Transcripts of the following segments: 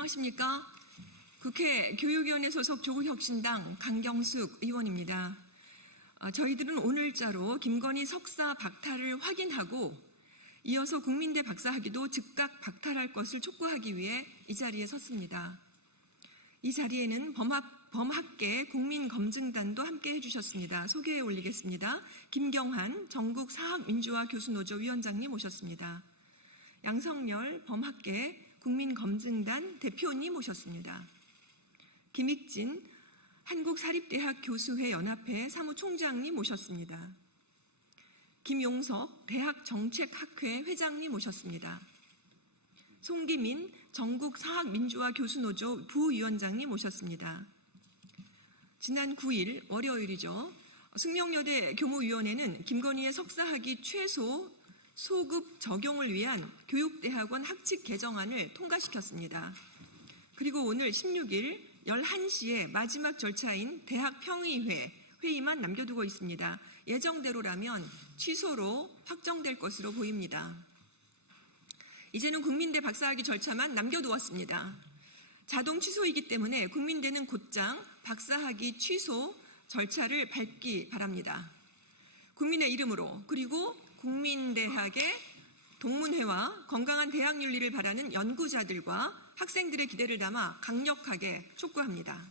안녕하십니까? 국회 교육위원회 소속 조국혁신당 강경숙 의원입니다. 저희들은 오늘자로 김건희 석사 박탈을 확인하고 이어서 국민대 박사학위도 즉각 박탈할 것을 촉구하기 위해 이 자리에 섰습니다. 이 자리에는 범학계 국민검증단도 함께 해주셨습니다. 소개해 올리겠습니다. 김경환 전국사학민주화 교수노조 위원장님 모셨습니다. 양성열 범학계 국민검증단 대표님 모셨습니다. 김익진 한국사립대학 교수회 연합회 사무총장님 모셨습니다. 김용석 대학정책학회 회장님 모셨습니다. 송기민 전국사학민주화 교수노조 부위원장님 모셨습니다. 지난 9일 월요일이죠. 숙명여대 교무위원회는 김건희의 석사학위 최소 소급 적용을 위한 교육대학원 학칙 개정안을 통과시켰습니다. 그리고 오늘 16일 11시에 마지막 절차인 대학평의회 회의만 남겨두고 있습니다. 예정대로라면 취소로 확정될 것으로 보입니다. 이제는 국민대 박사학위 절차만 남겨두었습니다. 자동 취소이기 때문에 국민대는 곧장 박사학위 취소 절차를 밟기 바랍니다. 국민의 이름으로 그리고 국민대학의 동문회와 건강한 대학 윤리를 바라는 연구자들과 학생들의 기대를 담아 강력하게 촉구합니다.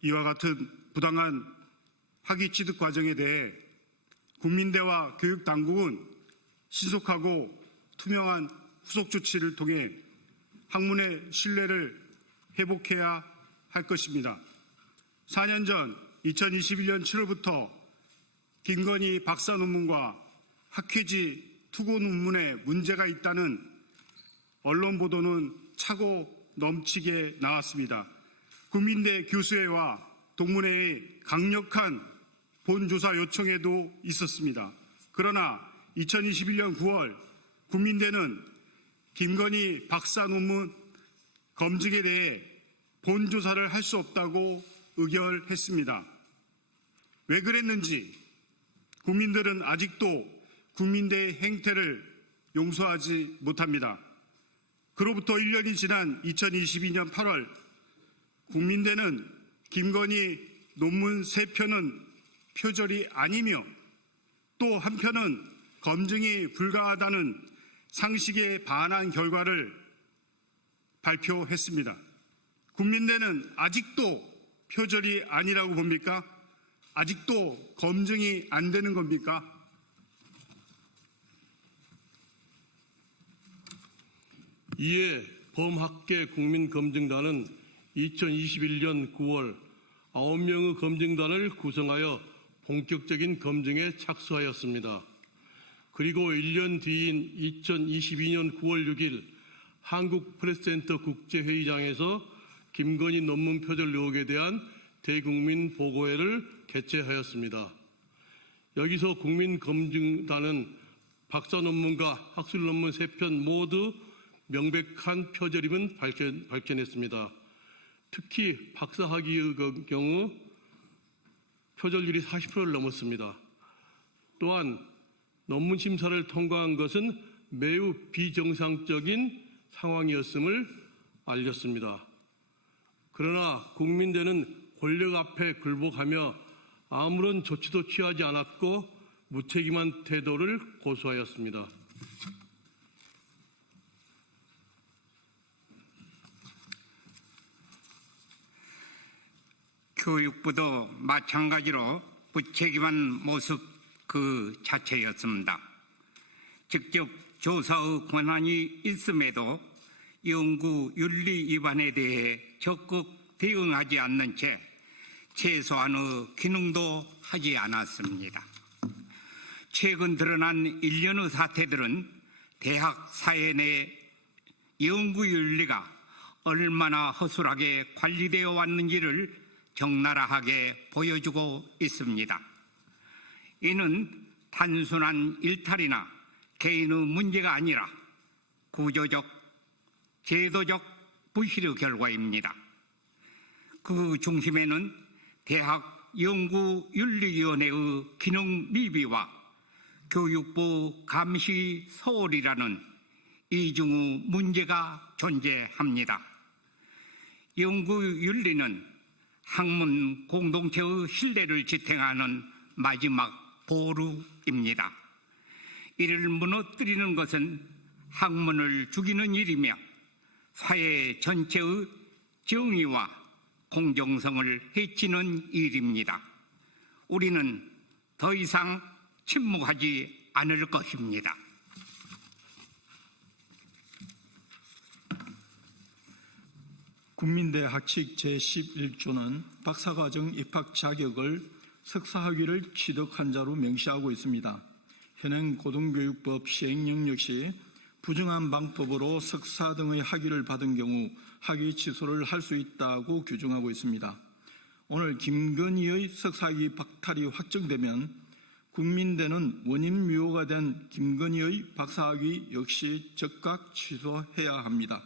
이와 같은 부당한 학위 취득 과정에 대해 국민대와 교육당국은 신속하고 투명한 후속 조치를 통해 학문의 신뢰를 회복해야 할 것입니다. 4년 전 2021년 7월부터 김건희 박사 논문과 학회지 투고 논문에 문제가 있다는 언론 보도는 차고 넘치게 나왔습니다. 국민대 교수회와 동문회의 강력한 본조사 요청에도 있었습니다. 그러나 2021년 9월 국민대는 김건희 박사 논문 검증에 대해 본조사를 할 수 없다고 의결했습니다. 왜 그랬는지 국민들은 아직도 국민대의 행태를 용서하지 못합니다. 그로부터 1년이 지난 2022년 8월 국민대는 김건희 논문 3편은 표절이 아니며 또 한편은 검증이 불가하다는 상식에 반한 결과를 발표했습니다. 국민대는 아직도 표절이 아니라고 봅니까? 아직도 검증이 안 되는 겁니까? 이에 범학계 국민검증단은 2021년 9월 9명의 검증단을 구성하여 본격적인 검증에 착수하였습니다. 그리고 1년 뒤인 2022년 9월 6일 한국프레스센터 국제회의장에서 김건희 논문 표절 의혹에 대한 대국민 보고회를 개최하였습니다. 여기서 국민검증단은 박사 논문과 학술 논문 3편 모두 명백한 표절임을 밝혀냈습니다. 특히 박사학위의 경우 표절률이 40%를 넘었습니다. 또한 논문 심사를 통과한 것은 매우 비정상적인 상황이었음을 알렸습니다. 그러나 국민대는 권력 앞에 굴복하며 아무런 조치도 취하지 않았고 무책임한 태도를 고수하였습니다. 교육부도 마찬가지로 무책임한 모습 그 자체였습니다. 직접 조사의 권한이 있음에도 연구 윤리 위반에 대해 적극 대응하지 않는 채 최소한의 기능도 하지 않았습니다. 최근 드러난 일련의 사태들은 대학 사회 내 연구 윤리가 얼마나 허술하게 관리되어 왔는지를 적나라하게 보여주고 있습니다. 이는 단순한 일탈이나 개인의 문제가 아니라 구조적, 제도적 부실의 결과입니다. 그 중심에는 대학 연구윤리위원회의 기능 미비와 교육부 감시 소홀이라는 이중의 문제가 존재합니다. 연구윤리는 학문 공동체의 신뢰를 지탱하는 마지막 보루입니다. 이를 무너뜨리는 것은 학문을 죽이는 일이며 사회 전체의 정의와 공정성을 해치는 일입니다. 우리는 더 이상 침묵하지 않을 것입니다. 국민대 학칙 제11조는 박사과정 입학 자격을 석사학위를 취득한 자로 명시하고 있습니다. 현행 고등교육법 시행령 역시 부정한 방법으로 석사 등의 학위를 받은 경우 학위 취소를 할 수 있다고 규정하고 있습니다. 오늘 김건희의 석사학위 박탈이 확정되면 국민대는 원인 무효가 된 김건희의 박사학위 역시 즉각 취소해야 합니다.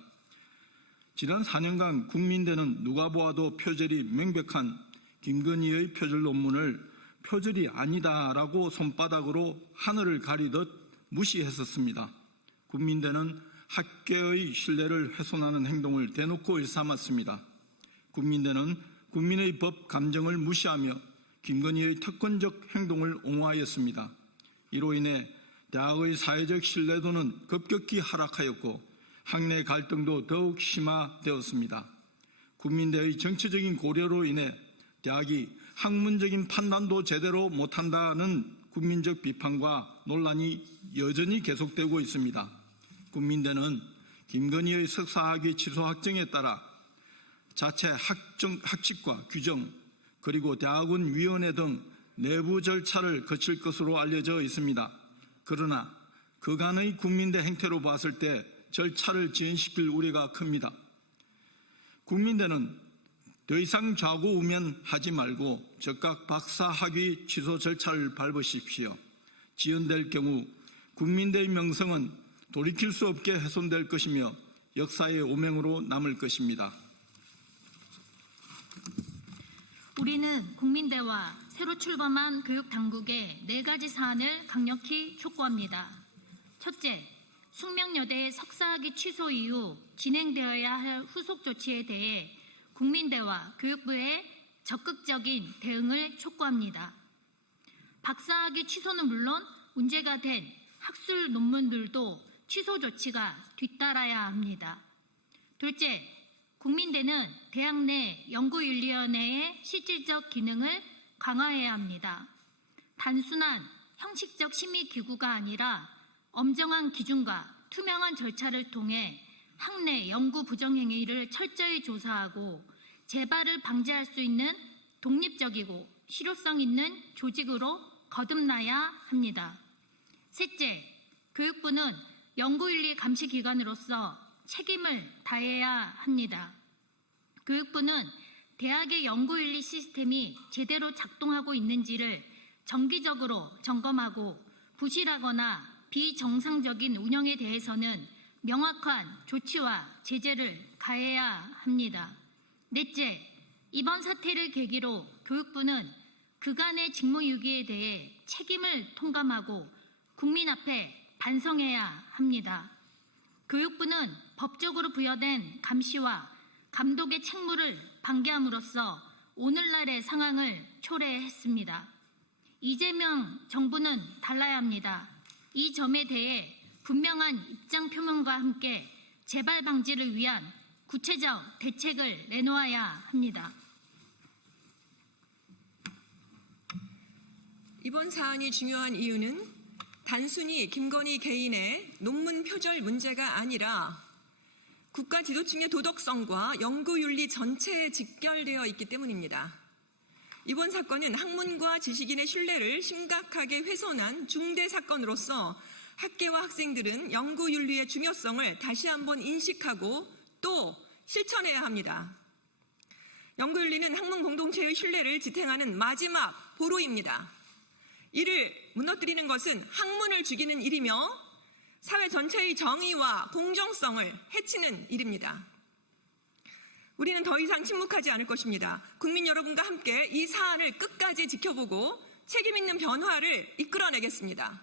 지난 4년간 국민대는 누가 보아도 표절이 명백한 김건희의 표절 논문을 표절이 아니다라고 손바닥으로 하늘을 가리듯 무시했었습니다. 국민대는 학계의 신뢰를 훼손하는 행동을 대놓고 일삼았습니다. 국민대는 국민의 법 감정을 무시하며 김건희의 특권적 행동을 옹호하였습니다. 이로 인해 대학의 사회적 신뢰도는 급격히 하락하였고 학내 갈등도 더욱 심화되었습니다. 국민대의 정치적인 고려로 인해 대학이 학문적인 판단도 제대로 못한다는 국민적 비판과 논란이 여전히 계속되고 있습니다. 국민대는 김건희의 석사학위 취소 확정에 따라 자체 학칙과 규정 그리고 대학원위원회 등 내부 절차를 거칠 것으로 알려져 있습니다. 그러나 그간의 국민대 행태로 봤을 때 절차를 지연시킬 우려가 큽니다. 국민대는 더 이상 좌고우면하지 말고 즉각 박사학위 취소 절차를 밟으십시오. 지연될 경우 국민대의 명성은 돌이킬 수 없게 훼손될 것이며 역사의 오명으로 남을 것입니다. 우리는 국민대와 새로 출범한 교육당국에 4가지 사안을 강력히 촉구합니다. 첫째, 숙명여대의 석사학위 취소 이후 진행되어야 할 후속 조치에 대해 국민대와 교육부의 적극적인 대응을 촉구합니다. 박사학위 취소는 물론 문제가 된 학술 논문들도 취소 조치가 뒤따라야 합니다. 둘째, 국민대는 대학 내 연구윤리위원회의 실질적 기능을 강화해야 합니다. 단순한 형식적 심의기구가 아니라 엄정한 기준과 투명한 절차를 통해 학내 연구 부정행위를 철저히 조사하고 재발을 방지할 수 있는 독립적이고 실효성 있는 조직으로 거듭나야 합니다. 셋째, 교육부는 연구윤리 감시기관으로서 책임을 다해야 합니다. 교육부는 대학의 연구윤리 시스템이 제대로 작동하고 있는지를 정기적으로 점검하고 부실하거나 비정상적인 운영에 대해서는 명확한 조치와 제재를 가해야 합니다. 넷째, 이번 사태를 계기로 교육부는 그간의 직무유기에 대해 책임을 통감하고 국민 앞에 반성해야 합니다. 교육부는 법적으로 부여된 감시와 감독의 책무를 방기함으로써 오늘날의 상황을 초래했습니다. 이재명 정부는 달라야 합니다. 이 점에 대해 분명한 입장 표명과 함께 재발 방지를 위한 구체적 대책을 내놓아야 합니다. 이번 사안이 중요한 이유는 단순히 김건희 개인의 논문 표절 문제가 아니라 국가 지도층의 도덕성과 연구윤리 전체에 직결되어 있기 때문입니다. 이번 사건은 학문과 지식인의 신뢰를 심각하게 훼손한 중대 사건으로서 학계와 학생들은 연구윤리의 중요성을 다시 한번 인식하고 또 실천해야 합니다. 연구윤리는 학문 공동체의 신뢰를 지탱하는 마지막 보루입니다. 이를 무너뜨리는 것은 학문을 죽이는 일이며 사회 전체의 정의와 공정성을 해치는 일입니다. 우리는 더 이상 침묵하지 않을 것입니다. 국민 여러분과 함께 이 사안을 끝까지 지켜보고 책임 있는 변화를 이끌어내겠습니다.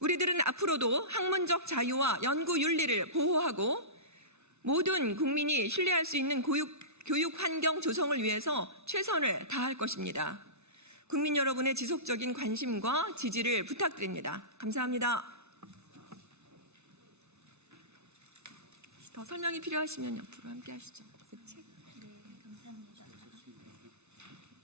우리들은 앞으로도 학문적 자유와 연구 윤리를 보호하고 모든 국민이 신뢰할 수 있는 교육 환경 조성을 위해서 최선을 다할 것입니다. 국민 여러분의 지속적인 관심과 지지를 부탁드립니다. 감사합니다. 더 설명이 필요하시면 옆으로 함께 하시죠. 그치?